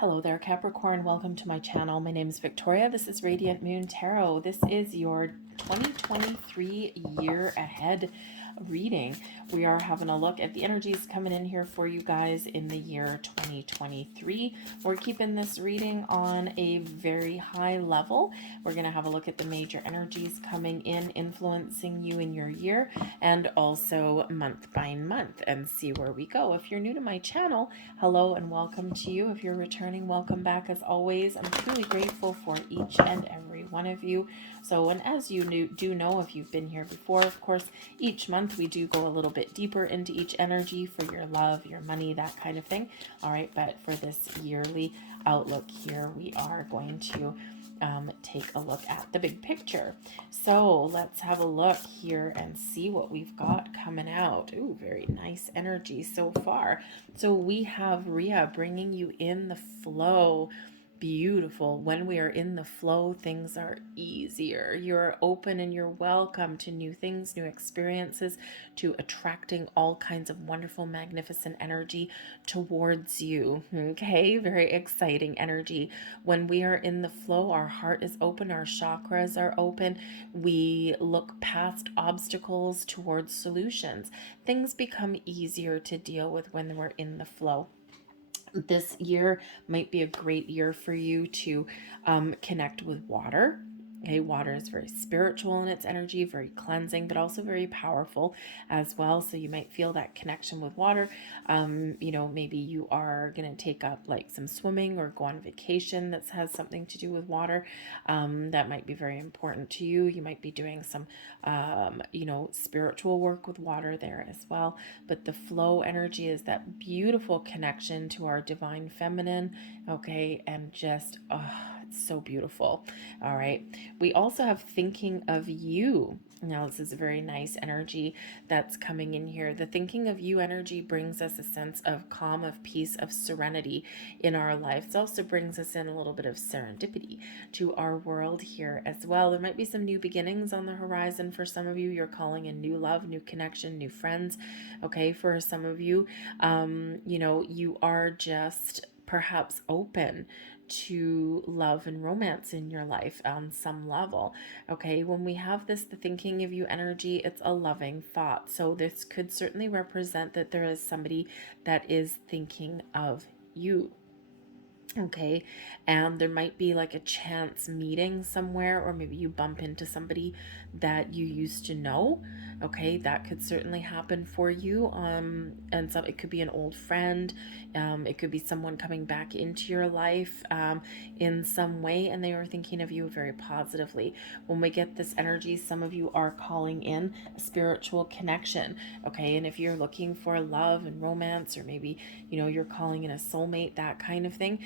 Hello there, Capricorn. Welcome to my channel. My name is Victoria. This is Radiant Moon Tarot. This is your 2023 year ahead reading. We are having a look at the energies coming in here for you guys in the year 2023. We're keeping this reading on a very high level. We're going to have a look at the major energies coming in, influencing you in your year, and also month by month, and see where we go. If you're new to my channel, hello and welcome to you. If you're returning, welcome back as always. I'm truly grateful for each and every one of you. So, and as you do know, if you've been here before, of course, each month we do go a little bit deeper into each energy for your love, your money, that kind of thing. All right, but for this yearly outlook here, we are going to take a look at the big picture. So let's have a look here and see what we've got coming out. Ooh, very nice energy so far. So we have Rhea bringing you in the flow. Beautiful. When we are in the flow, things are easier. You're open and you're welcome to new things, new experiences, to attracting all kinds of wonderful, magnificent energy towards you. Okay, very exciting energy. When we are in the flow, our heart is open, our chakras are open. We look past obstacles towards solutions. Things become easier to deal with when we're in the flow. This year might be a great year for you to connect with water. Okay, water is very spiritual in its energy, very cleansing, but also very powerful as well. So you might feel that connection with water. Maybe you are going to take up like some swimming or go on vacation that has something to do with water. That might be very important to you. You might be doing some, spiritual work with water there as well. But the flow energy is that beautiful connection to our divine feminine. Okay, and just, it's so beautiful. All right. We also have thinking of you. Now, this is a very nice energy that's coming in here. The thinking of you energy brings us a sense of calm, of peace, of serenity in our life. It also brings us in a little bit of serendipity to our world here as well. There might be some new beginnings on the horizon for some of you. You're calling in new love, new connection, new friends. Okay, for some of you, you are just perhaps open to love and romance in your life on some level. Okay, when we have this, the thinking of you energy, it's a loving thought. So this could certainly represent that there is somebody that is thinking of you. Okay, and there might be like a chance meeting somewhere, or maybe you bump into somebody that you used to know. Okay, that could certainly happen for you. And so it could be an old friend, it could be someone coming back into your life in some way, and they are thinking of you very positively. When we get this energy, some of you are calling in a spiritual connection. Okay, and if you're looking for love and romance, or maybe you're calling in a soulmate, that kind of thing,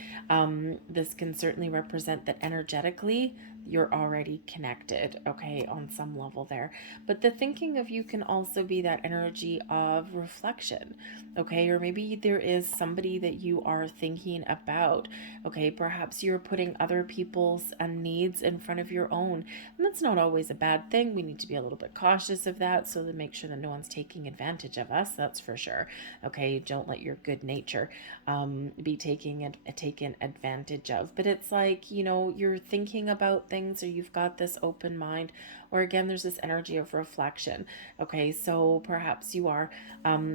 this can certainly represent that energetically you're already connected, okay, on some level there. But the thinking of you can also be that energy of reflection, okay, or maybe there is somebody that you are thinking about. Okay, perhaps you're putting other people's needs in front of your own, and that's not always a bad thing. We need to be a little bit cautious of that, so to make sure that no one's taking advantage of us, that's for sure. Okay, don't let your good nature be taken advantage of. But it's like, you're thinking about things, or you've got this open mind, or again, there's this energy of reflection. Okay, so perhaps you are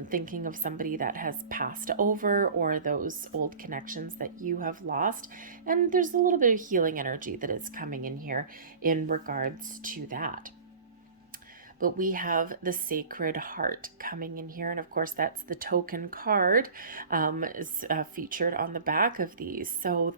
thinking of somebody that has passed over, or those old connections that you have lost, and there's a little bit of healing energy that is coming in here in regards to that. But we have the Sacred Heart coming in here, and of course that's the token card is featured on the back of these. So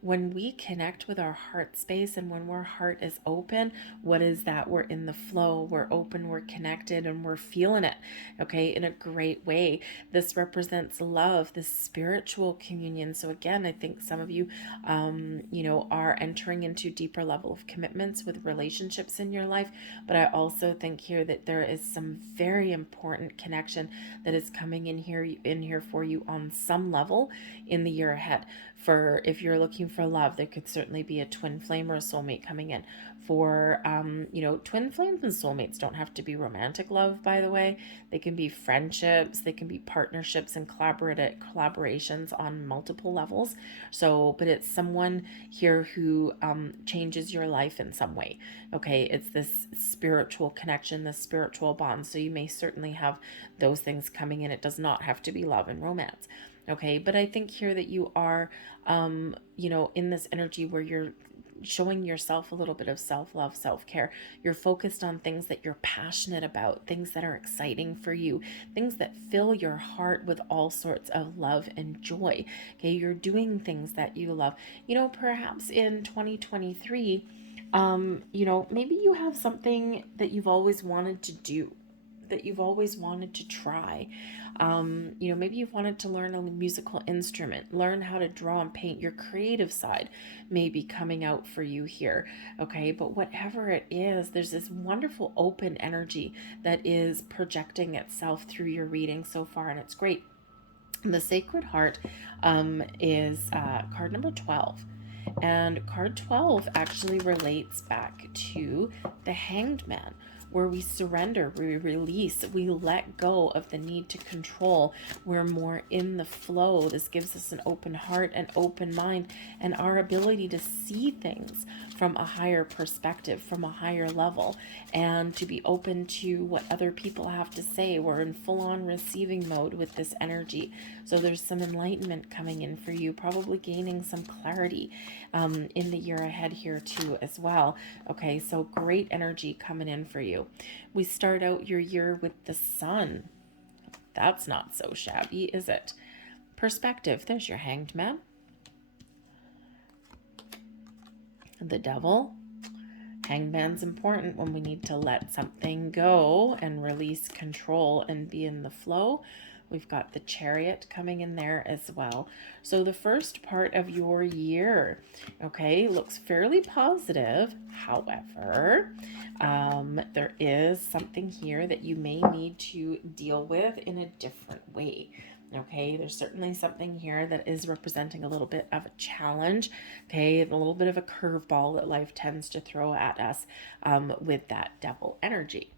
when we connect with our heart space, and when our heart is open, what is that? We're in the flow, we're open, we're connected, and we're feeling it, okay, in a great way. This represents love, this spiritual communion. So again, I think some of you are entering into deeper level of commitments with relationships in your life, but I also think here that there is some very important connection that is coming in here for you on some level in the year ahead. For if you're looking for love, there could certainly be a twin flame or a soulmate coming in. for, twin flames and soulmates don't have to be romantic love, by the way. They can be friendships, they can be partnerships and collaborations on multiple levels. So, but it's someone here who changes your life in some way. Okay, it's this spiritual connection, this spiritual bond. So you may certainly have those things coming in. It does not have to be love and romance. Okay, but I think here that you are, in this energy where you're showing yourself a little bit of self-love, self-care. You're focused on things that you're passionate about, things that are exciting for you, things that fill your heart with all sorts of love and joy. Okay, you're doing things that you love. Perhaps in 2023, maybe you have something that you've always wanted to do, that you've always wanted to try. Maybe you've wanted to learn a musical instrument, learn how to draw and paint. Your creative side may be coming out for you here. Okay, but whatever it is, there's this wonderful open energy that is projecting itself through your reading so far, and it's great. The Sacred Heart is card number 12. And card 12 actually relates back to the Hanged Man, where we surrender, we release, we let go of the need to control. We're more in the flow. This gives us an open heart, an open mind, and our ability to see things from a higher perspective, from a higher level, and to be open to what other people have to say. We're in full-on receiving mode with this energy. So there's some enlightenment coming in for you, probably gaining some clarity in the year ahead here too as well. Okay, so great energy coming in for you. We start out your year with the Sun. That's not so shabby, is it? Perspective. There's your Hanged Man. The Devil. Hanged Man's important when we need to let something go and release control and be in the flow. We've got the Chariot coming in there as well. So the first part of your year, okay, looks fairly positive. However, there is something here that you may need to deal with in a different way. Okay, there's certainly something here that is representing a little bit of a challenge, okay, a little bit of a curveball that life tends to throw at us with that Devil energy.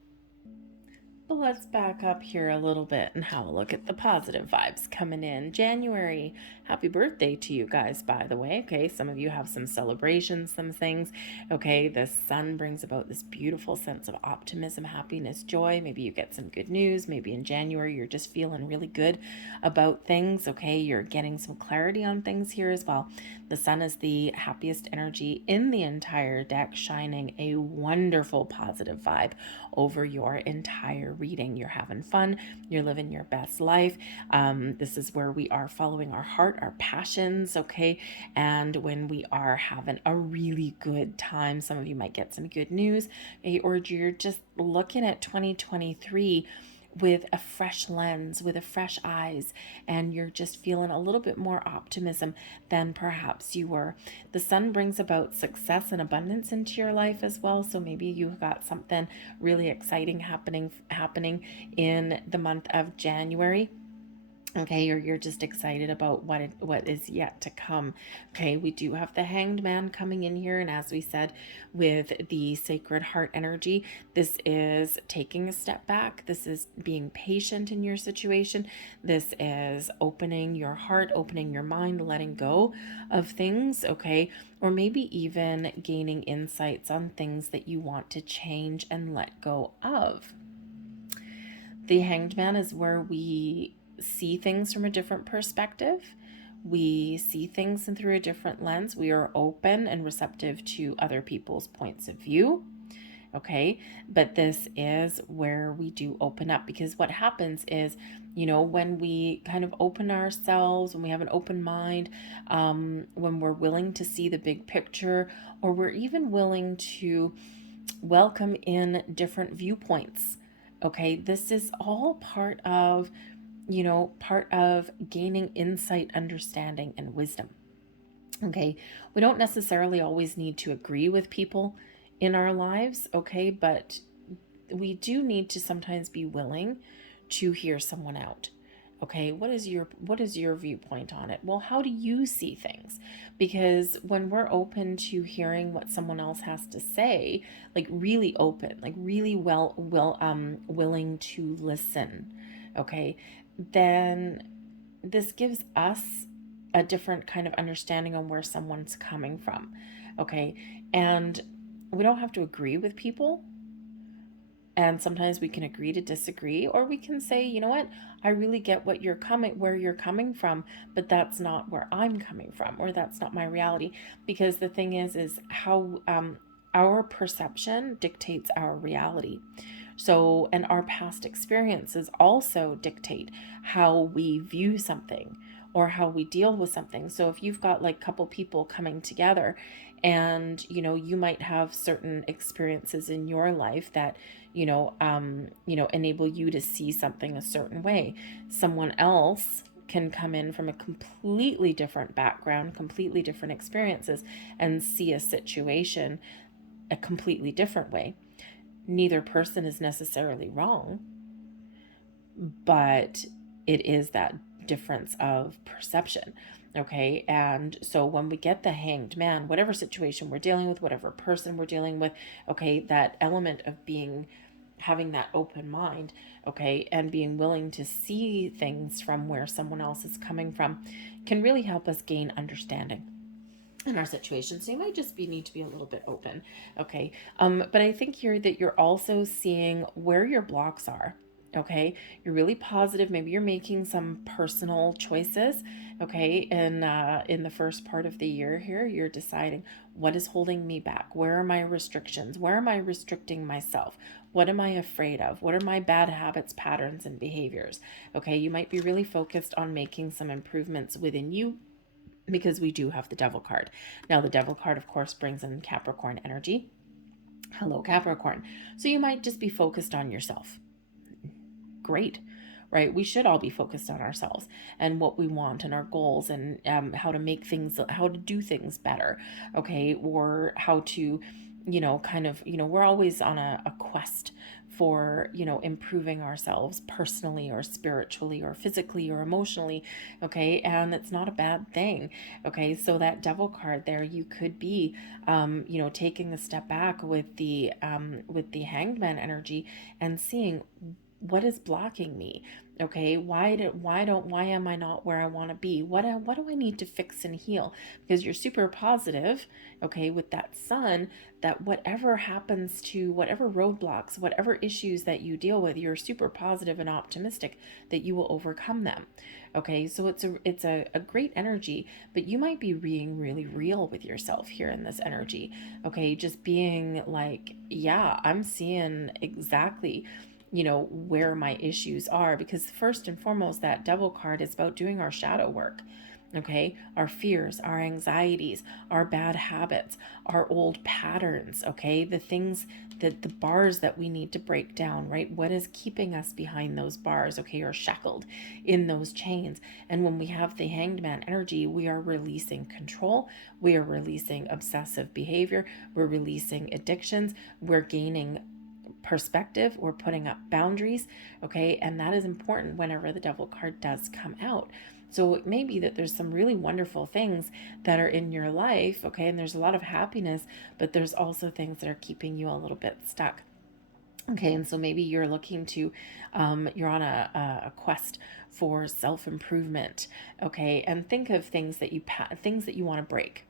But let's back up here a little bit and have a look at the positive vibes coming in. January, happy birthday to you guys, by the way. Okay, some of you have some celebrations, some things. Okay, the Sun brings about this beautiful sense of optimism, happiness, joy. Maybe you get some good news. Maybe in January you're just feeling really good about things. Okay, you're getting some clarity on things here as well. The Sun is the happiest energy in the entire deck, shining a wonderful positive vibe over your entire reading. You're having fun. You're living your best life. This is where we are following our heart, our passions, okay? And when we are having a really good time, some of you might get some good news, okay? Or you're just looking at 2023 with a fresh lens, with a fresh eyes, and you're just feeling a little bit more optimism than perhaps you were. The Sun brings about success and abundance into your life as well. So maybe you've got something really exciting happening in the month of January. Okay, or you're just excited about what is yet to come. Okay, we do have the Hanged Man coming in here, and as we said, with the Sacred Heart energy, this is taking a step back. This is being patient in your situation. This is opening your heart, opening your mind, letting go of things, okay? Or maybe even gaining insights on things that you want to change and let go of. The Hanged Man is where we see things from a different perspective. We see things through a different lens. We are open and receptive to other people's points of view. Okay, but this is where we do open up, because what happens is, when we kind of open ourselves, when we have an open mind, when we're willing to see the big picture, or we're even willing to welcome in different viewpoints. Okay, this is all part of gaining insight, understanding, and wisdom. Okay, we don't necessarily always need to agree with people in our lives, okay, but we do need to sometimes be willing to hear someone out. Okay, what is your viewpoint on it? Well, how do you see things? Because when we're open to hearing what someone else has to say, like really open, like really willing to listen, okay, then this gives us a different kind of understanding on where someone's coming from. Okay, and we don't have to agree with people, and sometimes we can agree to disagree, or we can say, you know what, I really get where you're coming from, but that's not where I'm coming from, or that's not my reality. Because the thing is how our perception dictates our reality. So, and our past experiences also dictate how we view something or how we deal with something. So if you've got like a couple people coming together, and you might have certain experiences in your life that enable you to see something a certain way. Someone else can come in from a completely different background, completely different experiences, and see a situation a completely different way. Neither person is necessarily wrong, but it is that difference of perception. Okay, and so when we get the Hanged Man, whatever situation we're dealing with, whatever person we're dealing with, okay, that element of having that open mind, okay, and being willing to see things from where someone else is coming from can really help us gain understanding in our situation. So you might just need to be a little bit open. Okay, but I think here that you're also seeing where your blocks are. Okay, you're really positive. Maybe you're making some personal choices. Okay, and in the first part of the year here, you're deciding what is holding me back. Where are my restrictions? Where am I restricting myself? What am I afraid of? What are my bad habits, patterns, and behaviors? Okay, you might be really focused on making some improvements within you, because we do have the Devil card. Now, the Devil card, of course, brings in Capricorn energy. Hello, Capricorn. So you might just be focused on yourself. Great, right? We should all be focused on ourselves and what we want and our goals, and how to do things better, okay? Or how to, we're always on a quest for, improving ourselves personally or spiritually or physically or emotionally, okay? And it's not a bad thing, okay? So that Devil card there, you could be, taking a step back with the Hanged Man energy and seeing what is blocking me. Okay, why am I not where I want to be? What do I need to fix and heal? Because you're super positive, okay, with that Sun, that whatever happens, to whatever roadblocks, whatever issues that you deal with, you're super positive and optimistic that you will overcome them. Okay, so it's a great energy, but you might be being really real with yourself here in this energy. Okay, just being like, yeah, I'm seeing exactly where my issues are, because first and foremost, that Devil card is about doing our shadow work. Okay, our fears, our anxieties, our bad habits, our old patterns, okay, the things that the bars that we need to break down, right? What is keeping us behind those bars, okay, or shackled in those chains? And when we have the Hanged Man energy, we are releasing control, we are releasing obsessive behavior, we're releasing addictions, we're gaining perspective, we're putting up boundaries, okay? And that is important whenever the Devil card does come out. So it may be that there's some really wonderful things that are in your life, okay? And there's a lot of happiness, but there's also things that are keeping you a little bit stuck. Okay, and so maybe you're looking to, you're on a quest for self-improvement, okay? And think of things that you want to break,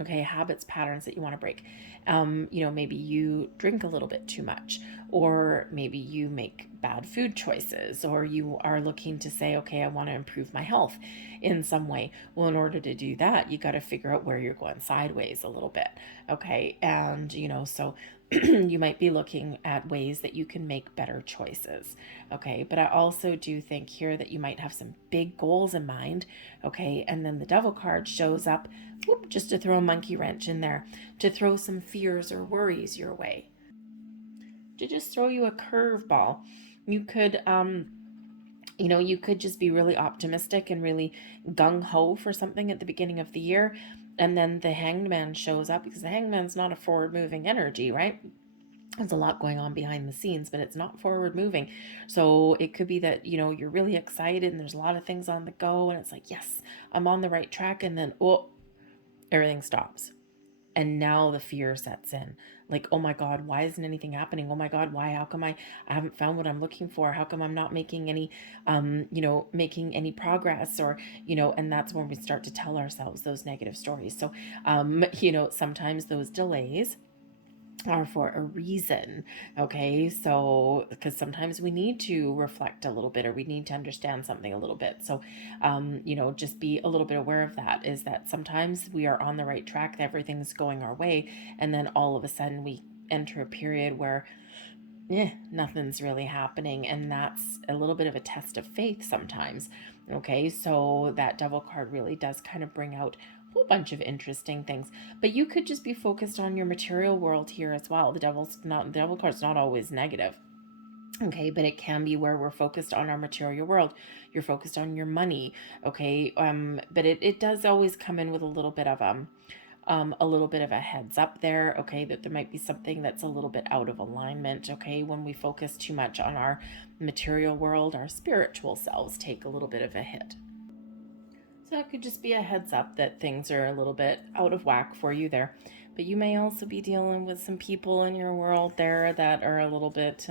okay? Habits, patterns that you want to break. Maybe you drink a little bit too much, or maybe you make bad food choices, or you are looking to say, okay, I want to improve my health in some way. Well, in order to do that, you got to figure out where you're going sideways a little bit, okay? And, so you might be looking at ways that you can make better choices, okay? But I also do think here that you might have some big goals in mind, okay? And then the Devil card shows up, just to throw a monkey wrench in there, to throw some fears or worries your way, to just throw you a curveball. You could, you could just be really optimistic and really gung-ho for something at the beginning of the year, and then the Hanged Man shows up, because the Hanged Man's not a forward-moving energy, right? There's a lot going on behind the scenes, but it's not forward moving. So it could be that, you're really excited and there's a lot of things on the go and it's like, yes, I'm on the right track. And then, oh, everything stops. And now the fear sets in. Like, oh my God, why isn't anything happening? Oh my God, why? How come I haven't found what I'm looking for? How come I'm not making any, making any progress? Or, and that's when we start to tell ourselves those negative stories. So, sometimes those delays are for a reason. Okay, so because sometimes we need to reflect a little bit, or we need to understand something a little bit. So just be a little bit aware of that, is that sometimes we are on the right track, everything's going our way, and then all of a sudden we enter a period where nothing's really happening, and that's a little bit of a test of faith sometimes. Okay, so that devil card really does kind of bring out a whole bunch of interesting things, but you could just be focused on your material world here as well. The devil card's not always negative. Okay, but it can be where we're focused on our material world. You're focused on your money. Okay, but it does always come in with a little bit of a heads up there, okay, that there might be something that's a little bit out of alignment, okay? When we focus too much on our material world, our spiritual selves take a little bit of a hit. So it could just be a heads up that things are a little bit out of whack for you there. But you may also be dealing with some people in your world there that are a little bit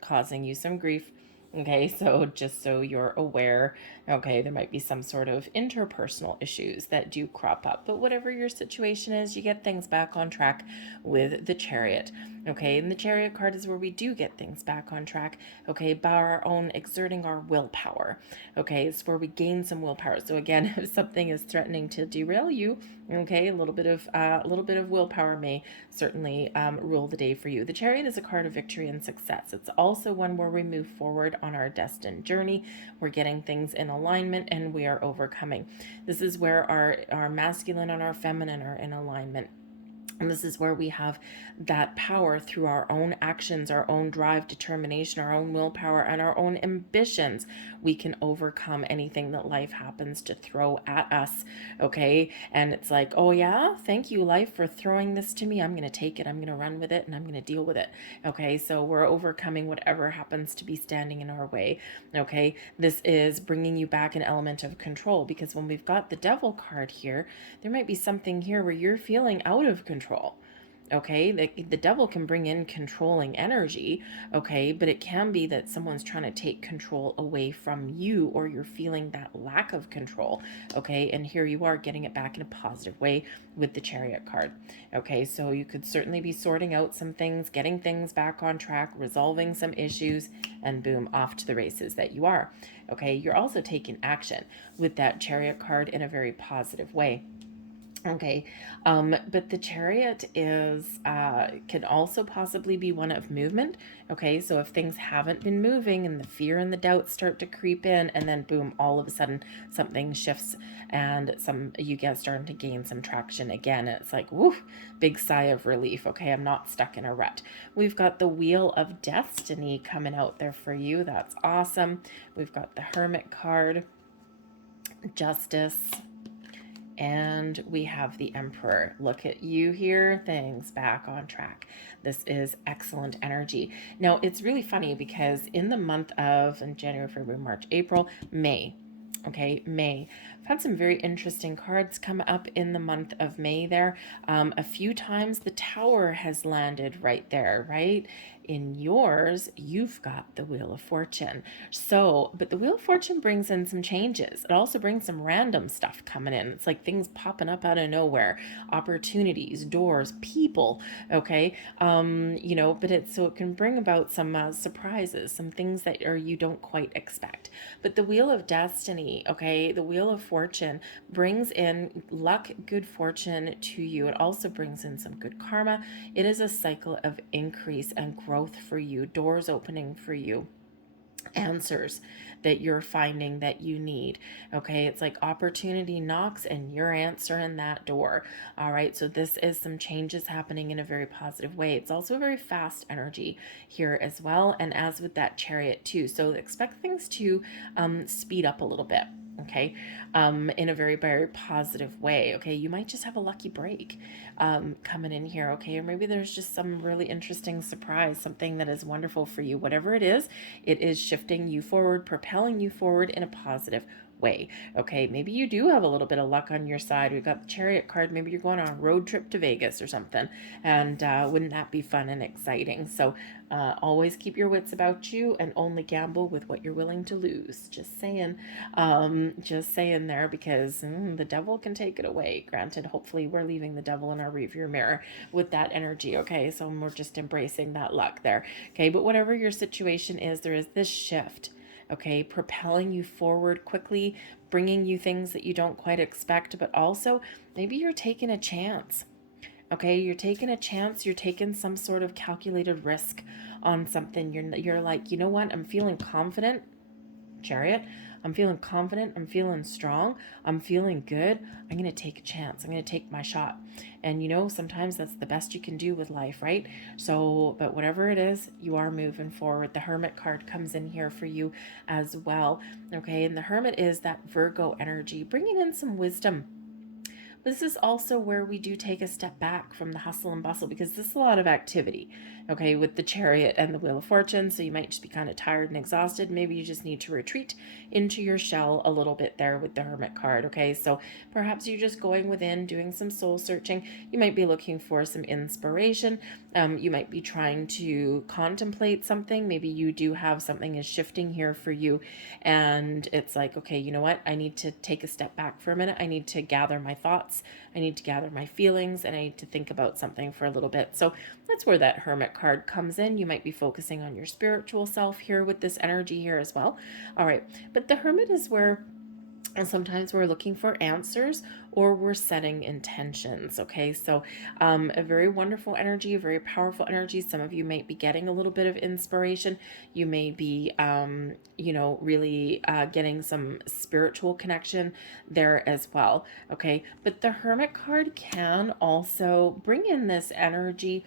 causing you some grief. Okay, so just so you're aware, okay, there might be some sort of interpersonal issues that do crop up. But whatever your situation is, you get things back on track with the Chariot. Okay, and the Chariot card is where we do get things back on track, okay, by our own exerting our willpower. Okay, it's where we gain some willpower. So again, if something is threatening to derail you, okay, a little bit of willpower may certainly rule the day for you. The Chariot is a card of victory and success. It's also one where we move forward on our destined journey. We're getting things in alignment and we are overcoming. This is where our masculine and our feminine are in alignment. And this is where we have that power through our own actions, our own drive, determination, our own willpower, and our own ambitions. We can overcome anything that life happens to throw at us. Okay. And it's like, oh, yeah, thank you, life, for throwing this to me. I'm going to take it. I'm going to run with it and I'm going to deal with it. Okay. So we're overcoming whatever happens to be standing in our way. Okay. This is bringing you back an element of control, because when we've got the devil card here, there might be something here where you're feeling out of control. Okay, the devil can bring in controlling energy, okay, but it can be that someone's trying to take control away from you, or you're feeling that lack of control, okay, and here you are getting it back in a positive way with the Chariot card. Okay, so you could certainly be sorting out some things, getting things back on track, resolving some issues, and boom, off to the races that you are. Okay, you're also taking action with that Chariot card in a very positive way. Okay, but the Chariot is can also possibly be one of movement. Okay, so if things haven't been moving and the fear and the doubt start to creep in, and then boom, all of a sudden something shifts and you get starting to gain some traction again. And it's like, woof, big sigh of relief. Okay, I'm not stuck in a rut. We've got the Wheel of Destiny coming out there for you. That's awesome. We've got the Hermit card, Justice, and we have the Emperor. Look at you here, things back on track. This is excellent energy. Now, it's really funny because in the month of January, February, March, April, May, okay, May, I've had some very interesting cards come up in the month of May there. A few times the Tower has landed right there, right? In yours, you've got the Wheel of Fortune. So, but the Wheel of Fortune brings in some changes. It also brings some random stuff coming in. It's like things popping up out of nowhere, opportunities, doors, people. Okay, but it can bring about some surprises, some things that you don't quite expect. But the Wheel of Destiny, okay, the Wheel of Fortune brings in luck, good fortune to you. It also brings in some good karma. It is a cycle of increase and growth for you, doors opening for you, answers that you're finding that you need. Okay, it's like opportunity knocks and you're answering that door. All right, so this is some changes happening in a very positive way. It's also a very fast energy here as well, and as with that Chariot too, so expect things to speed up a little bit. okay, in a very, very positive way. Okay, you might just have a lucky break coming in here. Okay, or maybe there's just some really interesting surprise, something that is wonderful for you. Whatever it is shifting you forward, propelling you forward in a positive way. Okay, maybe you do have a little bit of luck on your side. We've got the Chariot card. Maybe you're going on a road trip to Vegas or something, and wouldn't that be fun and exciting? So always keep your wits about you and only gamble with what you're willing to lose. Just saying there, because the devil can take it away. Granted, hopefully we're leaving the devil in our rearview mirror with that energy. Okay, so we're just embracing that luck there. Okay, but whatever your situation is, there is this shift, okay, propelling you forward quickly, bringing you things that you don't quite expect, but also maybe you're taking a chance. Okay, you're taking a chance, you're taking some sort of calculated risk on something. You're like, you know what? I'm feeling confident, Chariot. I'm feeling confident. I'm feeling strong. I'm feeling good. I'm going to take a chance. I'm going to take my shot. And sometimes that's the best you can do with life, right? So, but whatever it is, you are moving forward. The Hermit card comes in here for you as well. Okay, and the Hermit is that Virgo energy, bringing in some wisdom. This is also where we do take a step back from the hustle and bustle, because this is a lot of activity, okay, with the Chariot and the Wheel of Fortune. So you might just be kind of tired and exhausted. Maybe you just need to retreat into your shell a little bit there with the Hermit card, okay? So perhaps you're just going within, doing some soul searching. You might be looking for some inspiration. You might be trying to contemplate something. Maybe you do have something is shifting here for you, and it's like, okay, you know what? I need to take a step back for a minute. I need to gather my thoughts. I need to gather my feelings, and I need to think about something for a little bit. So that's where that Hermit card comes in. You might be focusing on your spiritual self here with this energy here as well. All right. But the Hermit is where, and sometimes we're looking for answers or we're setting intentions. Okay, so a very wonderful energy, a very powerful energy. Some of you might be getting a little bit of inspiration. You may be, really getting some spiritual connection there as well. Okay, but the Hermit card can also bring in this energy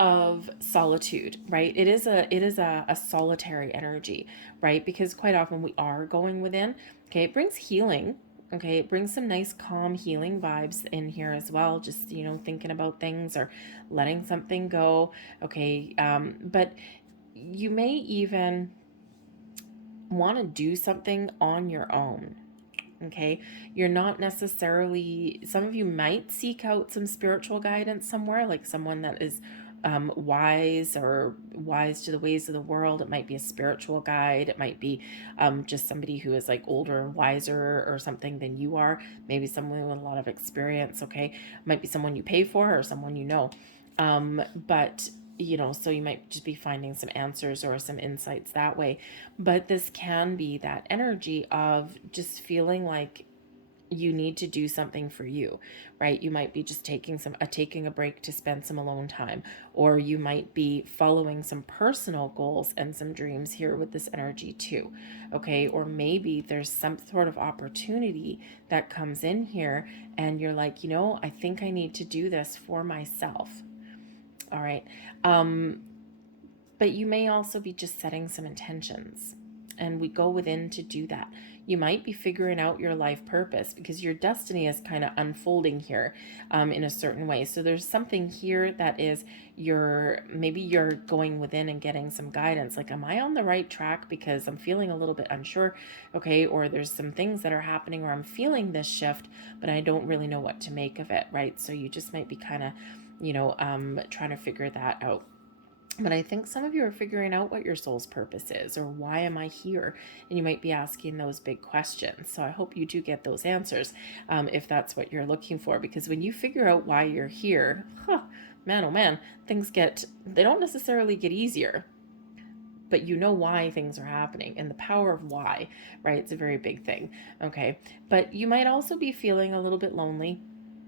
of solitude, right? It is a solitary energy, right? Because quite often we are going within. Okay, it brings healing. Okay, it brings some nice calm healing vibes in here as well. Just thinking about things or letting something go. Okay, but you may even want to do something on your own. Okay, you're not necessarily, some of you might seek out some spiritual guidance somewhere, like someone that is wise or wise to the ways of the world. It might be a spiritual guide. It might be just somebody who is like older and wiser or something than you are. Maybe someone with a lot of experience. Okay, it might be someone you pay for or someone but so you might just be finding some answers or some insights that way. But this can be that energy of just feeling like you need to do something for you, right? You might be just taking a break to spend some alone time, or you might be following some personal goals and some dreams here with this energy too. Okay, or maybe there's some sort of opportunity that comes in here and you're like, I think I need to do this for myself. All right. But you may also be just setting some intentions, and we go within to do that. You might be figuring out your life purpose because your destiny is kind of unfolding here in a certain way. So there's something here that is maybe you're going within and getting some guidance. Like, am I on the right track? Because I'm feeling a little bit unsure. Okay. Or there's some things that are happening where I'm feeling this shift, but I don't really know what to make of it. Right. So you just might be kind of, trying to figure that out. But I think some of you are figuring out what your soul's purpose is, or why am I here? And you might be asking those big questions. So I hope you do get those answers if that's what you're looking for. Because when you figure out why you're here, man, oh man, they don't necessarily get easier, but you know why things are happening, and the power of why, right? It's a very big thing. Okay. But you might also be feeling a little bit lonely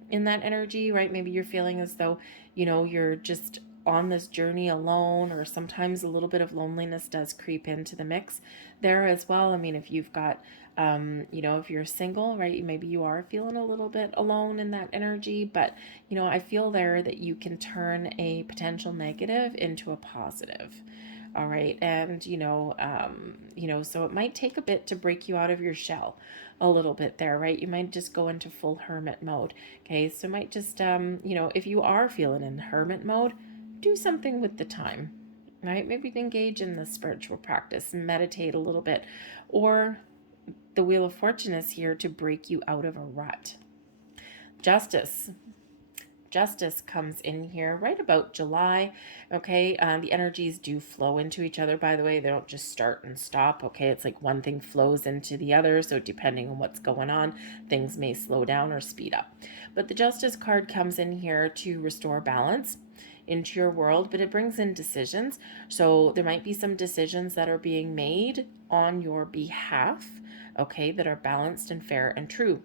in that energy, right? Maybe you're feeling as though, you're just on this journey alone, or sometimes a little bit of loneliness does creep into the mix there as well. I mean, if you've got, if you're single, right, maybe you are feeling a little bit alone in that energy, but, I feel there that you can turn a potential negative into a positive. All right. And, so it might take a bit to break you out of your shell a little bit there, right? You might just go into full hermit mode. Okay. So it might just, if you are feeling in hermit mode, do something with the time, right? Maybe engage in the spiritual practice, meditate a little bit, or the Wheel of Fortune is here to break you out of a rut. Justice. Justice comes in here right about July. Okay. The energies do flow into each other, by the way. They don't just start and stop. Okay. It's like one thing flows into the other. So depending on what's going on, things may slow down or speed up. But the Justice card comes in here to restore balance into your world, but it brings in decisions. So there might be some decisions that are being made on your behalf, okay, that are balanced and fair and true.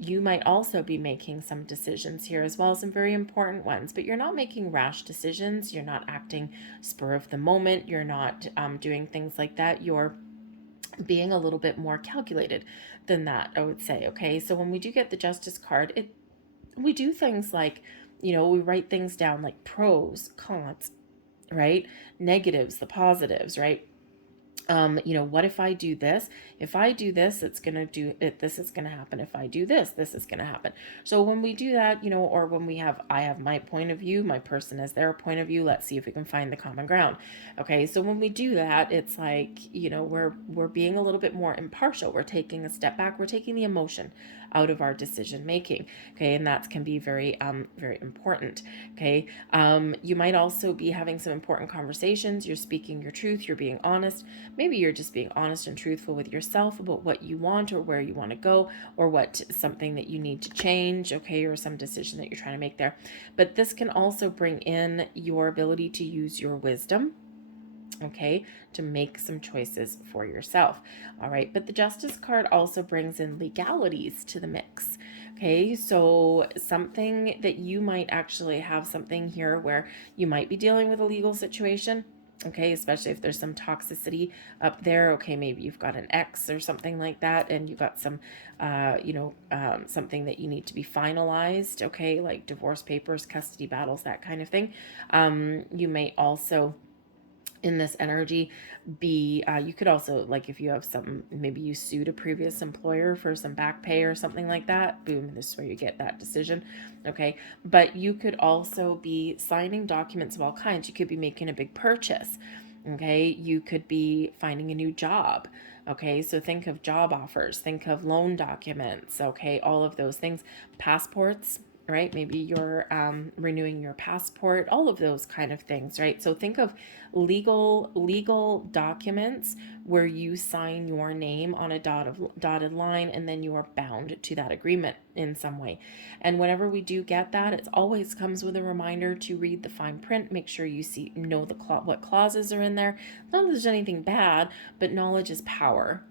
You might also be making some decisions here as well, some very important ones, but you're not making rash decisions. You're not acting spur of the moment. You're not doing things like that. You're being a little bit more calculated than that, I would say. Okay, so when we do get the Justice card, we do things like, we write things down like pros, cons, right? Negatives, the positives, right? What if I do this? If I do this, it's going to do it. This is going to happen. If I do this, this is going to happen. So when we do that, or when I have my point of view, my person has their point of view, let's see if we can find the common ground. Okay. So when we do that, it's like, we're being a little bit more impartial. We're taking a step back. We're taking the emotion out of our decision making. Okay. And that can be very, very important. Okay. You might also be having some important conversations. You're speaking your truth. You're being honest. Maybe you're just being honest and truthful with yourself about what you want or where you want to go or what something that you need to change, okay, or some decision that you're trying to make there. But this can also bring in your ability to use your wisdom, okay, to make some choices for yourself. All right. But the Justice card also brings in legalities to the mix. Okay. So something that you might actually have something here where you might be dealing with a legal situation. Okay, especially if there's some toxicity up there. Okay, maybe you've got an ex or something like that, and you've got some, something that you need to be finalized. Okay, like divorce papers, custody battles, that kind of thing. You may also, in this energy, be you could also, like, if you have some, maybe you sued a previous employer for some back pay or something like that, boom, this is where you get that decision. Okay, but you could also be signing documents of all kinds. You could be making a big purchase. Okay, you could be finding a new job. Okay, so think of job offers, think of loan documents. Okay, all of those things, passports, right? Maybe you're renewing your passport, all of those kind of things, right? So think of legal documents where you sign your name on a dotted line, and then you are bound to that agreement in some way. And whenever we do get that, it always comes with a reminder to read the fine print. Make sure you know what clauses are in there. Not that there's anything bad, but knowledge is power,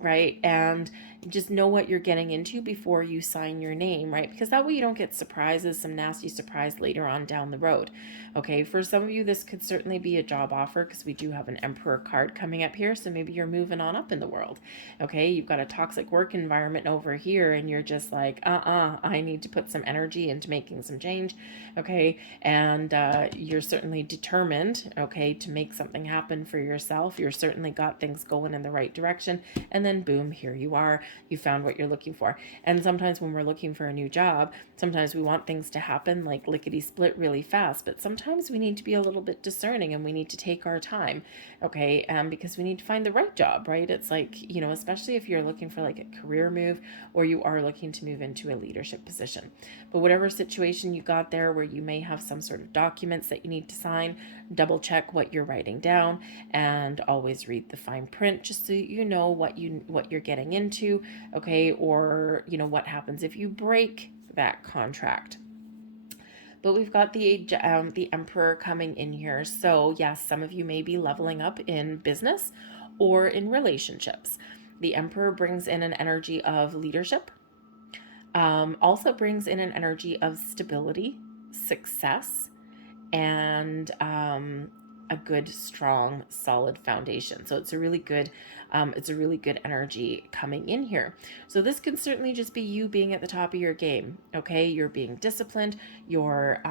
right? And just know what you're getting into before you sign your name, right? Because that way you don't get surprises, some nasty surprise later on down the road. Okay, for some of you, this could certainly be a job offer because we do have an Emperor card coming up here. So maybe you're moving on up in the world. Okay, you've got a toxic work environment over here and you're just like, I need to put some energy into making some change. Okay, and you're certainly determined, okay, to make something happen for yourself. You're certainly got things going in the right direction. And then boom, here you are. You found what you're looking for. And sometimes when we're looking for a new job, sometimes we want things to happen like lickety split really fast, but sometimes we need to be a little bit discerning and we need to take our time, okay, because we need to find the right job, right? It's like, especially if you're looking for like a career move or you are looking to move into a leadership position. But whatever situation you got there where you may have some sort of documents that you need to sign, double check what you're writing down and always read the fine print just so you know what you're getting into, okay, or what happens if you break that contract. But we've got the Emperor coming in here. So yes, some of you may be leveling up in business or in relationships. The Emperor brings in an energy of leadership, also brings in an energy of stability, success, and a good, strong, solid foundation. So it's a really good energy coming in here. So this can certainly just be you being at the top of your game. Okay, you're being disciplined, you're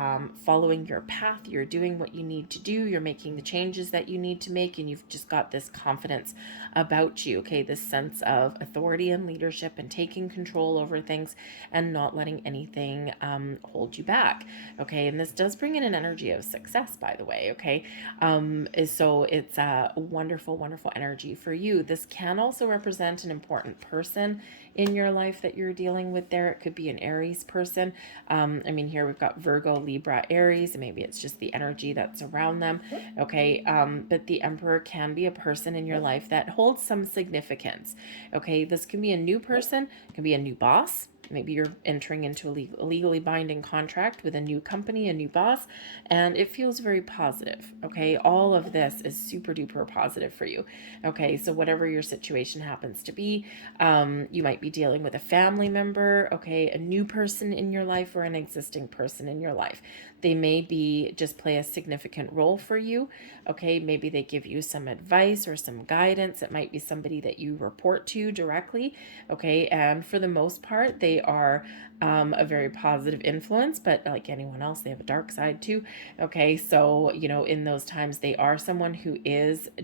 following your path, you're doing what you need to do, you're making the changes that you need to make, and you've just got this confidence about you. Okay, this sense of authority and leadership and taking control over things and not letting anything hold you back. Okay, and this does bring in an energy of success, by the way. Okay, so it's a wonderful, wonderful energy for you. This can also represent an important person in your life that you're dealing with there. It could be an Aries person. I mean, here we've got Virgo, Libra, Aries, and maybe it's just the energy that's around them. Okay, but the Emperor can be a person in your life that holds some significance. Okay, this can be a new person, it can be a new boss. Maybe you're entering into a legally binding contract with a new company, a new boss, and it feels very positive. Okay, all of this is super duper positive for you. Okay, so whatever your situation happens to be, you might be dealing with a family member, okay, a new person in your life or an existing person in your life. They may be just play a significant role for you. Okay, maybe they give you some advice or some guidance. It might be somebody that you report to directly. Okay, and for the most part, they are a very positive influence, but like anyone else, they have a dark side too. Okay, so in those times, they are someone who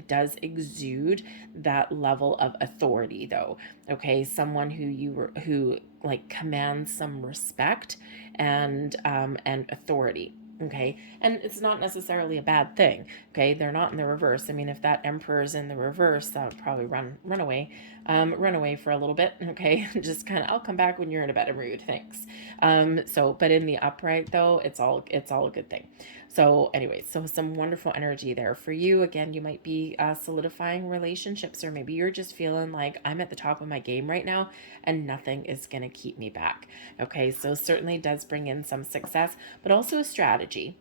does exude that level of authority, though. Okay, someone who like commands some respect and authority. Okay, and it's not necessarily a bad thing. Okay, they're not in the reverse. I mean, if that Emperor's in the reverse, that would probably run away for a little bit. Okay, just kind of, I'll come back when you're in a better mood, thanks. But in the upright though, it's all a good thing. So anyways, so some wonderful energy there for you. Again, you might be solidifying relationships, or maybe you're just feeling like I'm at the top of my game right now and nothing is going to keep me back. Okay, so certainly does bring in some success, but also a strategy.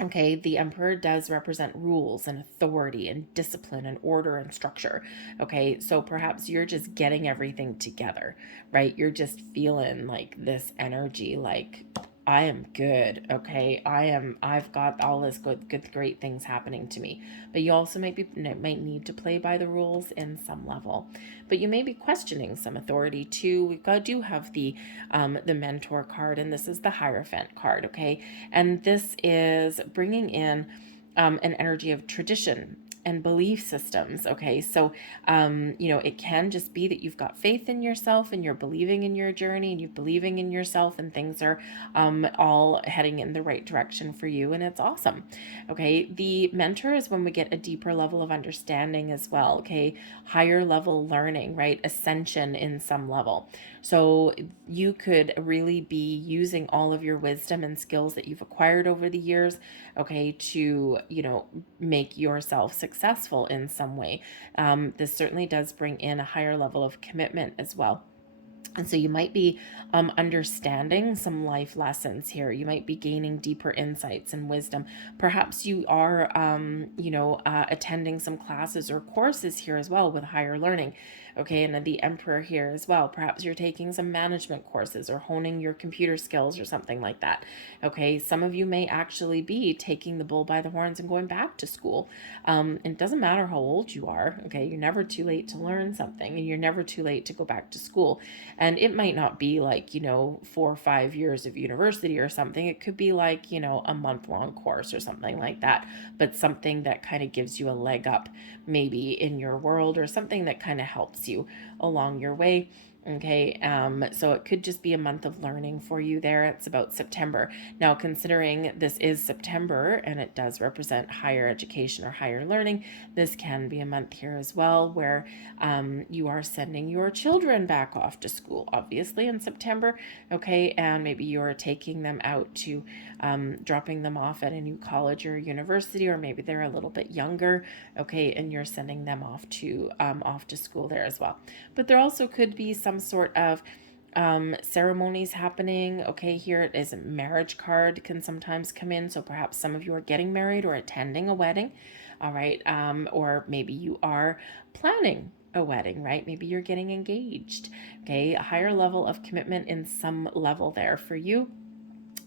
Okay, the Emperor does represent rules and authority and discipline and order and structure. Okay, so perhaps you're just getting everything together, right? You're just feeling like this energy, like I am good. Okay, I've got all this great things happening to me. But you also might need to play by the rules in some level. But you may be questioning some authority too. We do have the Mentor card, and this is the Hierophant card. Okay, and this is bringing in an energy of tradition and belief systems. Okay, so it can just be that you've got faith in yourself and you're believing in your journey and you're believing in yourself, and things are all heading in the right direction for you, and it's awesome. Okay, the Mentor is when we get a deeper level of understanding as well. Okay, higher level learning, right? Ascension in some level. So you could really be using all of your wisdom and skills that you've acquired over the years, okay, to make yourself successful in some way. This certainly does bring in a higher level of commitment as well. And so you might be understanding some life lessons here. You might be gaining deeper insights and wisdom. Perhaps you are, attending some classes or courses here as well with higher learning. Okay, and then the Emperor here as well. Perhaps you're taking some management courses or honing your computer skills or something like that. Okay, some of you may actually be taking the bull by the horns and going back to school. It doesn't matter how old you are. Okay, you're never too late to learn something, and you're never too late to go back to school. And it might not be like 4 or 5 years of university or something. It could be like a month-long course or something like that, but something that kind of gives you a leg up maybe in your world, or something that kind of helps you along your way. Okay, so it could just be a month of learning for you there. It's about September. Now, considering this is September and it does represent higher education or higher learning, this can be a month here as well where you are sending your children back off to school, obviously, in September. Okay, and maybe you're taking them out to dropping them off at a new college or university, or maybe they're a little bit younger. Okay, and you're sending them off to school there as well. But there also could be some sort of ceremonies happening. Okay, here it is. A marriage card can sometimes come in, so perhaps some of you are getting married or attending a wedding. All right, or maybe you are planning a wedding, right? Maybe you're getting engaged. Okay, a higher level of commitment in some level there for you.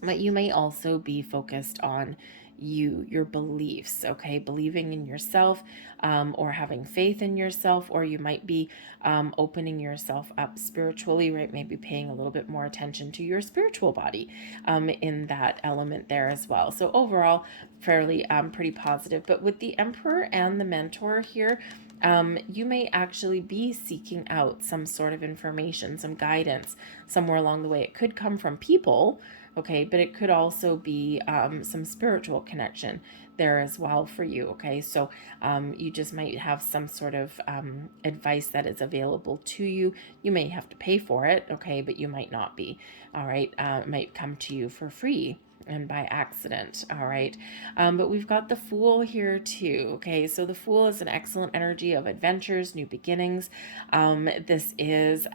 But you may also be focused on you, your beliefs, okay? Believing in yourself, or having faith in yourself, or you might be opening yourself up spiritually, right? Maybe paying a little bit more attention to your spiritual body in that element there as well. So overall, fairly pretty positive. But with the Emperor and the Mentor here, you may actually be seeking out some sort of information, some guidance somewhere along the way. It could come from people, okay, but it could also be some spiritual connection there as well for you, okay? So you just might have some sort of advice that is available to you. You may have to pay for it, okay, but you might not be, all right? It might come to you for free and by accident, all right? But we've got the Fool here too, okay? So the Fool is an excellent energy of adventures, new beginnings. This is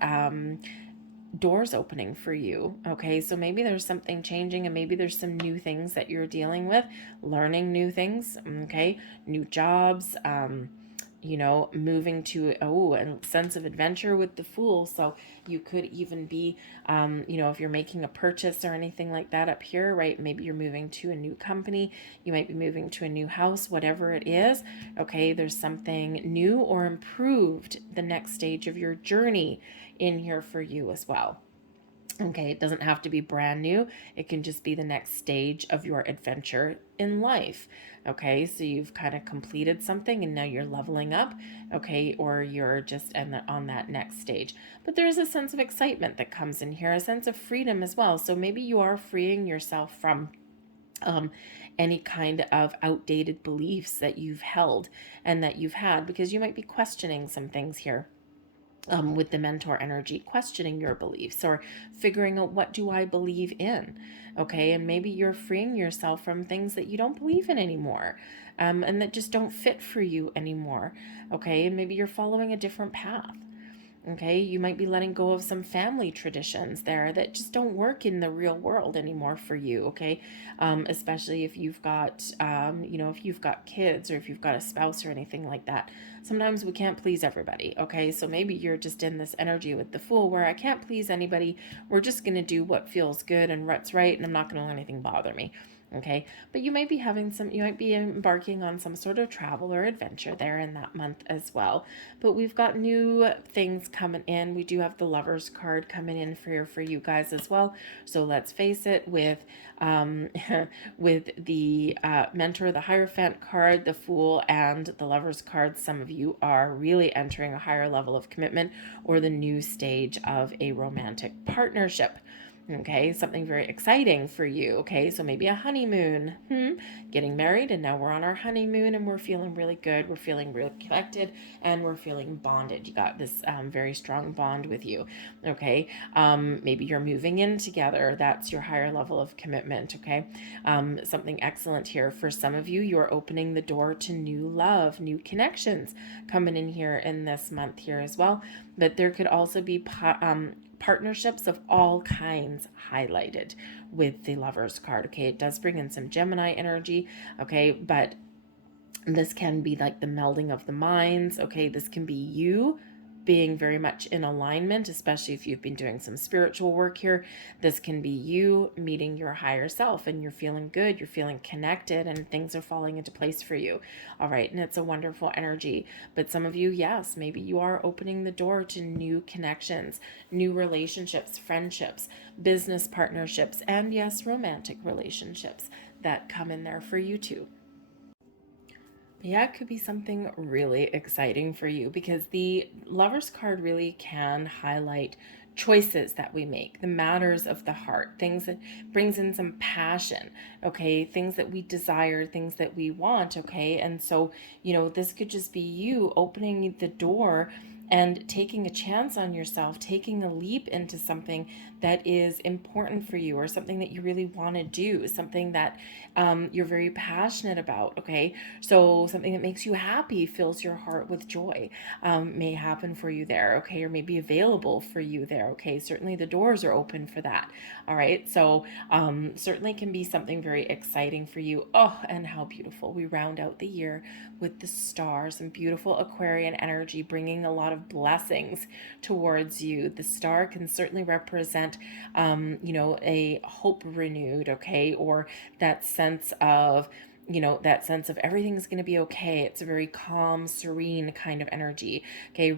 doors opening for you, okay? So maybe there's something changing, and maybe there's some new things that you're dealing with, learning new things, okay? New jobs, moving to a sense of adventure with the Fool. So you could even be if you're making a purchase or anything like that up here, right? Maybe you're moving to a new company, you might be moving to a new house, whatever it is, okay? There's something new or improved, the next stage of your journey in here for you as well. Okay, it doesn't have to be brand new. It can just be the next stage of your adventure in life. Okay, so you've kind of completed something and now you're leveling up. Okay, or you're just on that next stage. But there's a sense of excitement that comes in here, a sense of freedom as well. So maybe you are freeing yourself from any kind of outdated beliefs that you've held and that you've had, because you might be questioning some things here. With the Mentor energy, questioning your beliefs or figuring out, what do I believe in? Okay, and maybe you're freeing yourself from things that you don't believe in anymore, and that just don't fit for you anymore. Okay, and maybe you're following a different path. Okay, you might be letting go of some family traditions there that just don't work in the real world anymore for you. Okay, especially if you've got, if you've got kids or if you've got a spouse or anything like that. Sometimes we can't please everybody. Okay, so maybe you're just in this energy with the Fool where I can't please anybody. We're just going to do what feels good and what's right, and I'm not going to let anything bother me. Okay, but you might be embarking on some sort of travel or adventure there in that month as well. But we've got new things coming in. We do have the Lovers card coming in for you guys as well. So let's face it, with with the Mentor, the Hierophant card, the Fool, and the Lovers card, some of you are really entering a higher level of commitment or the new stage of a romantic partnership. Okay, something very exciting for you. Okay, so maybe a honeymoon, getting married, and now we're on our honeymoon and we're feeling really good. We're feeling really connected and we're feeling bonded. You got this very strong bond with you. Okay, maybe you're moving in together. That's your higher level of commitment. Okay, something excellent here for some of you. You're opening the door to new love, new connections coming in here in this month here as well. But there could also be partnerships of all kinds highlighted with the Lovers card. Okay, it does bring in some Gemini energy. Okay, but this can be like the melding of the minds. Okay, this can be you being very much in alignment, especially if you've been doing some spiritual work here. This can be you meeting your higher self and you're feeling good, you're feeling connected, and things are falling into place for you. All right, and it's a wonderful energy. But some of you, yes, maybe you are opening the door to new connections, new relationships, friendships, business partnerships, and yes, romantic relationships that come in there for you too. Yeah, it could be something really exciting for you, because the Lovers card really can highlight choices that we make, the matters of the heart, things that brings in some passion, okay, things that we desire, things that we want, okay? And so, this could just be you opening the door and taking a chance on yourself, taking a leap into something that is important for you, or something that you really want to do, something that you're very passionate about, okay? So something that makes you happy, fills your heart with joy, may happen for you there, okay? Or may be available for you there, okay? Certainly the doors are open for that, all right? So certainly can be something very exciting for you. Oh, and how beautiful. We round out the year with the stars and beautiful Aquarian energy, bringing a lot of blessings towards you. The star can certainly represent, a hope renewed, okay, or that sense of you know, that sense of everything's going to be okay. It's a very calm, serene kind of energy. Okay.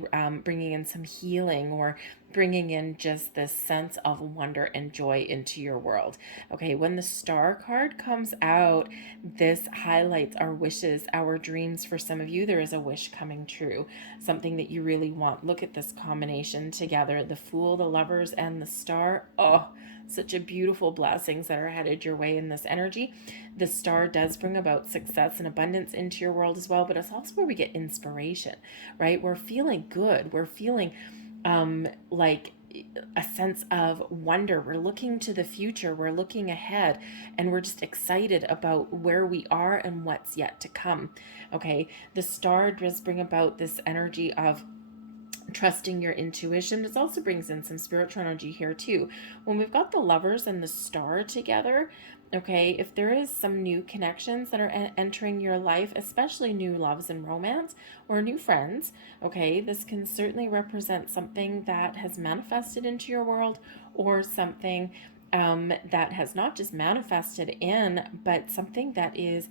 Bringing in some healing, or bringing in just this sense of wonder and joy into your world. Okay. When the Star card comes out, this highlights our wishes, our dreams. For some of you, there is a wish coming true, something that you really want. Look at this combination together: the Fool, the Lovers, and the Star. Oh, such a beautiful blessings that are headed your way in this energy. The Star does bring about success and abundance into your world as well, but it's also where we get inspiration, right? We're feeling good. We're feeling like a sense of wonder. We're looking to the future. We're looking ahead, and we're just excited about where we are and what's yet to come. Okay. The Star does bring about this energy of trusting your intuition. This also brings in some spiritual energy here too. When we've got the Lovers and the Star together, okay, if there is some new connections that are entering your life, especially new loves and romance or new friends, okay, this can certainly represent something that has manifested into your world, or something that has not just manifested in, but something that is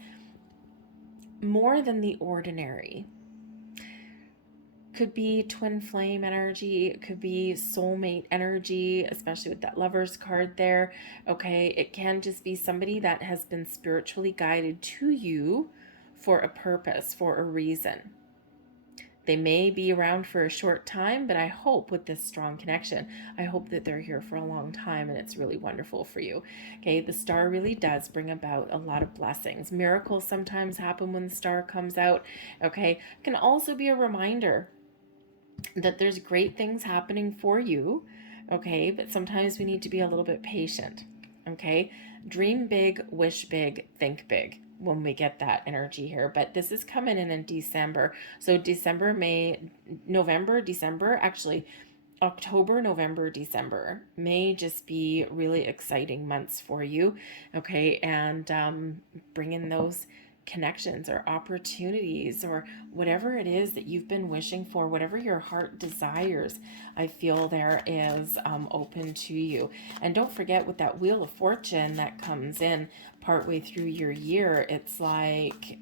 more than the ordinary. Could be twin flame energy, it could be soulmate energy, especially with that Lovers card there. Okay, it can just be somebody that has been spiritually guided to you for a purpose, for a reason. They may be around for a short time, but I hope with this strong connection, I hope that they're here for a long time, and it's really wonderful for you. Okay, the Star really does bring about a lot of blessings. Miracles sometimes happen when the Star comes out. Okay, it can also be a reminder that there's great things happening for you. Okay, but sometimes we need to be a little bit patient. Okay, dream big, wish big, think big when we get that energy here. But this is coming in December. So December, May, November, December, actually October, November, December may just be really exciting months for you. Okay, and bring in those connections or opportunities, or whatever it is that you've been wishing for, whatever your heart desires. I feel there is open to you. And don't forget, with that Wheel of Fortune that comes in partway through your year, it's like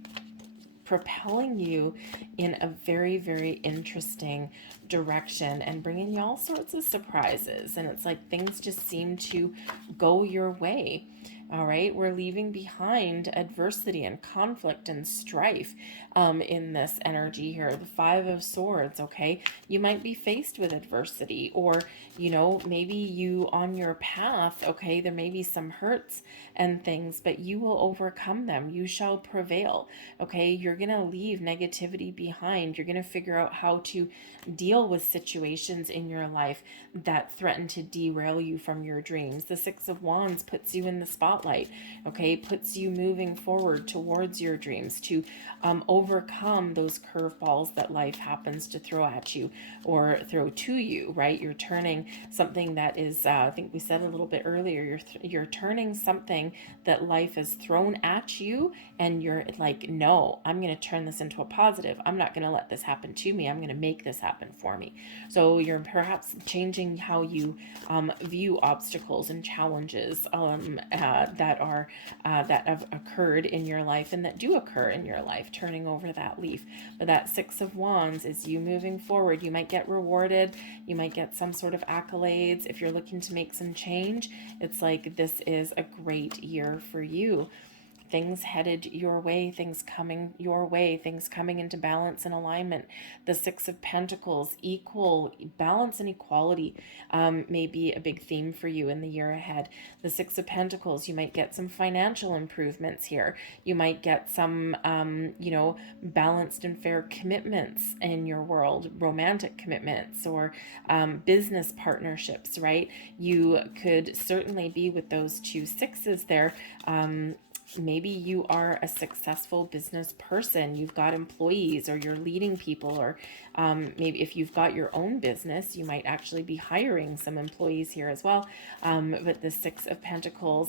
propelling you in a very, very interesting direction and bringing you all sorts of surprises. And it's like things just seem to go your way. All right, we're leaving behind adversity and conflict and strife in this energy here. The Five of Swords, okay? You might be faced with adversity, or, you know, maybe you on your path, okay, there may be some hurts and things, but you will overcome them. You shall prevail, okay? You're going to leave negativity behind. You're going to figure out how to deal with situations in your life that threaten to derail you from your dreams. The Six of Wands puts you in the spotlight, okay? Puts you moving forward towards your dreams to overcome those curveballs that life happens to throw at you or throw to you, right? You're turning something that is, I think we said a little bit earlier, you're turning something that life has thrown at you, and you're like, no, I'm going to turn this into a positive. I'm not going to let this happen to me. I'm going to make this happen for me. So you're perhaps changing how you view obstacles and challenges that have occurred in your life and that do occur in your life, turning over that leaf. But that Six of Wands is you moving forward. You might get rewarded. You might get some sort of accolades. If you're looking to make some change, it's like this is a great year for you. Things headed your way, things coming your way, things coming into balance and alignment. The Six of Pentacles, equal balance and equality may be a big theme for you in the year ahead. The Six of Pentacles, you might get some financial improvements here. You might get some, balanced and fair commitments in your world, romantic commitments or business partnerships, right? You could certainly be with those two sixes there. Maybe you are a successful business person. You've got employees, or you're leading people, or maybe if you've got your own business, you might actually be hiring some employees here as well. But the Six of Pentacles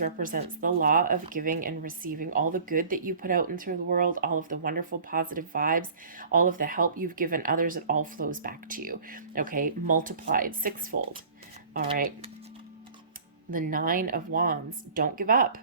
represents the law of giving and receiving. All the good that you put out into the world, all of the wonderful positive vibes, all of the help you've given others, it all flows back to you. Okay, multiplied sixfold. All right. The Nine of Wands, don't give up.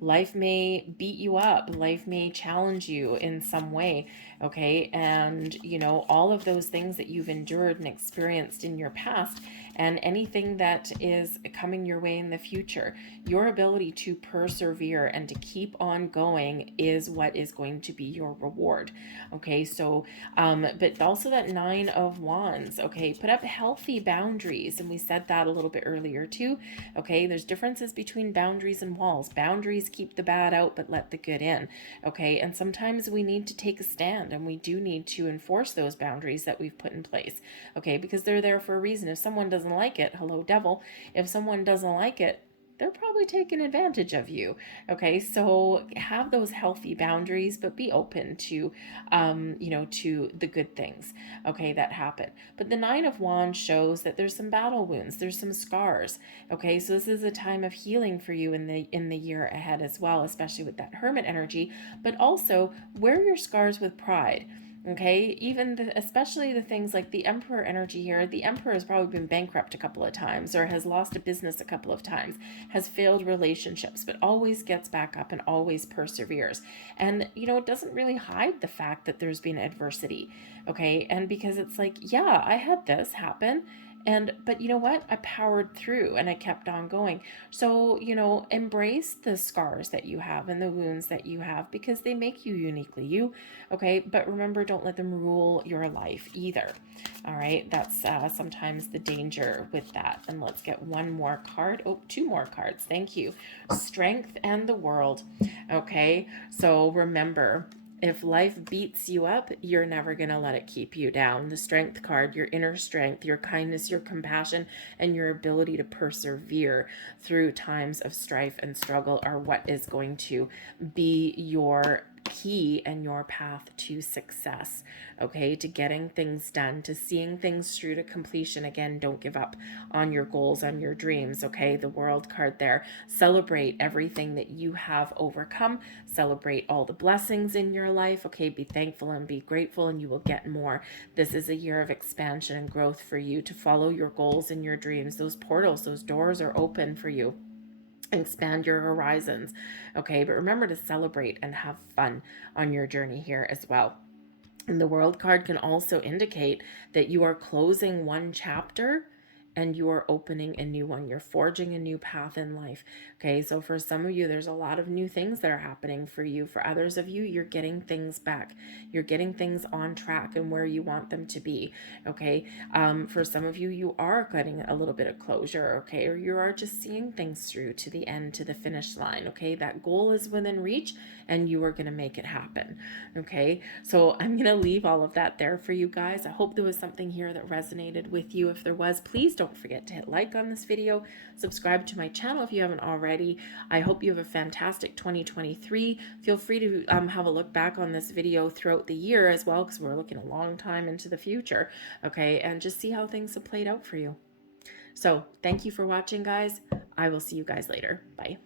Life may beat you up, life may challenge you in some way, okay? And, you know, all of those things that you've endured and experienced in your past, and anything that is coming your way in the future, your ability to persevere and to keep on going is what is going to be your reward, okay? So, but also that Nine of Wands, okay? Put up healthy boundaries, and we said that a little bit earlier too, okay? There's differences between boundaries and walls. Boundaries keep the bad out, but let the good in, okay? And sometimes we need to take a stand, and we do need to enforce those boundaries that we've put in place, okay? Because they're there for a reason. If someone doesn't like it, hello devil, if someone doesn't like it, they're probably taking advantage of you, okay? So have those healthy boundaries, but be open to, you know, to the good things, okay, that happen. But the Nine of Wands shows that there's some battle wounds, there's some scars, okay? So this is a time of healing for you in the year ahead as well, especially with that Hermit energy. But also wear your scars with pride. Okay, even especially the things like the Emperor energy here. The Emperor has probably been bankrupt a couple of times, or has lost a business a couple of times, has failed relationships, but always gets back up and always perseveres. And, you know, it doesn't really hide the fact that there's been adversity. Okay, and because it's like, yeah, I had this happen. But you know what? I powered through and I kept on going. So, you know, embrace the scars that you have and the wounds that you have, because they make you uniquely you. Okay, but remember, don't let them rule your life either. All right, that's sometimes the danger with that. And let's get one more card. Oh, two more cards. Thank you. Strength and the World. Okay, so remember, if life beats you up, you're never going to let it keep you down. The Strength card, your inner strength, your kindness, your compassion, and your ability to persevere through times of strife and struggle are what is going to be your key and your path to success, okay, to getting things done, to seeing things through to completion. Again, don't give up on your goals, on your dreams, okay? The World card there. Celebrate everything that you have overcome. Celebrate all the blessings in your life, okay? Be thankful and be grateful, and you will get more. This is a year of expansion and growth for you to follow your goals and your dreams. Those portals, those doors are open for you. Expand your horizons, okay? But remember to celebrate and have fun on your journey here as well. And the World card can also indicate that you are closing one chapter and you are opening a new one. You're forging a new path in life. Okay, so for some of you, there's a lot of new things that are happening for you. For others of you, you're getting things back. You're getting things on track and where you want them to be. Okay, for some of you, you are getting a little bit of closure. Okay, or you are just seeing things through to the end, to the finish line. Okay, that goal is within reach and you are going to make it happen. Okay, so I'm going to leave all of that there for you guys. I hope there was something here that resonated with you. If there was, please don't forget to hit like on this video, subscribe to my channel if you haven't already. I hope you have a fantastic 2023. Feel free to have a look back on this video throughout the year as well, because we're looking a long time into the future, okay, and just see how things have played out for you. So thank you for watching, guys. I will see you guys later. Bye.